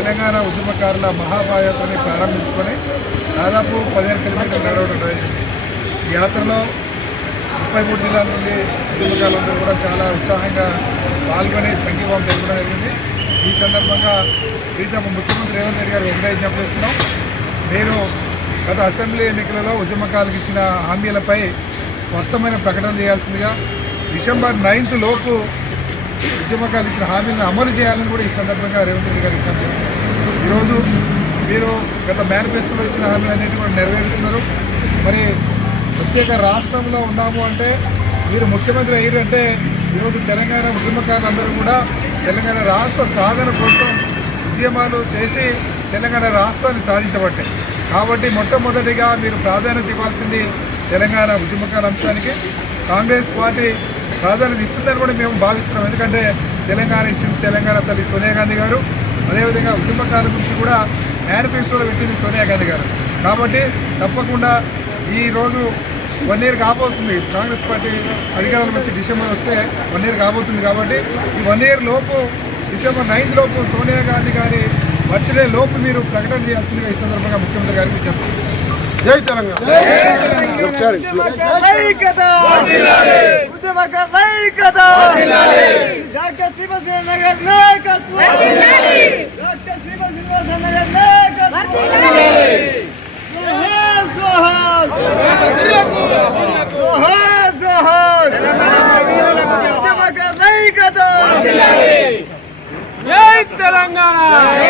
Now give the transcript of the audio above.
తెలంగాణ ఉద్యమకారుల మహాపాయాత్రని ప్రారంభించుకొని దాదాపు 15 కిలోమీటర్లు నడవడం జరిగింది. ఈ యాత్రలో 33 జిల్లాల నుండి ఉద్యమకారులందరూ కూడా చాలా ఉత్సాహంగా పాల్గొని సంఘీభావం తెలపడం జరిగింది. ఈ సందర్భంగా ప్రీతమ ముఖ్యమంత్రి రేవంత్ రెడ్డి గారు ఒకటే విజ్ఞప్తి చేస్తున్నాం. మీరు గత అసెంబ్లీ ఎన్నికలలో ఉద్యమకారులకు ఇచ్చిన హామీలపై స్పష్టమైన ప్రకటన చేయాల్సిందిగా, డిసెంబర్ 9th లోపు ఉద్యమకారులు ఇచ్చిన హామీలను అమలు చేయాలని కూడా ఈ సందర్భంగా రేవంత్ రెడ్డి గారు విజ్ఞప్తి చేస్తున్నారు. ఈరోజు మీరు గత మేనిఫెస్టోలో ఇచ్చిన హామీలన్నింటినీ కూడా నెరవేరుస్తున్నారు. మరి ప్రత్యేక రాష్ట్రంలో ఉన్నాము అంటే, మీరు ముఖ్యమంత్రి అయ్యారంటే ఈరోజు తెలంగాణ ఉద్యమకారులందరూ కూడా తెలంగాణ రాష్ట్ర సాధన కోసం ఉద్యమాలు చేసి తెలంగాణ రాష్ట్రాన్ని సాధించబట్టాయి. కాబట్టి మొట్టమొదటిగా మీరు ప్రాధాన్యత ఇవ్వాల్సింది తెలంగాణ ఉద్యమకాల అంశానికి. కాంగ్రెస్ పార్టీ ప్రాధాన్యత ఇస్తుందని కూడా మేము భావిస్తున్నాం. ఎందుకంటే తెలంగాణ ఇచ్చింది తెలంగాణ తల్లి సోనియా గాంధీ గారు, అదేవిధంగా ఉద్యమకాల గురించి కూడా మేనిఫెస్టోలో పెట్టింది సోనియా గాంధీ గారు. కాబట్టి తప్పకుండా ఈరోజు 1 year కాబోతుంది. కాంగ్రెస్ పార్టీ అధికారంలో వచ్చి డిసెంబర్ వస్తే 1 year కాబోతుంది. కాబట్టి ఈ 1 year లోపు డిసెంబర్ 9th లోపు సోనియా గాంధీ గారి బర్త్డే లోపు మీరు ప్రకటన చేయాల్సిందిగా ఈ సందర్భంగా ముఖ్యమంత్రి గారికి విజ్ఞప్తి. జై తెలంగాణ. జై తెలంగాణ.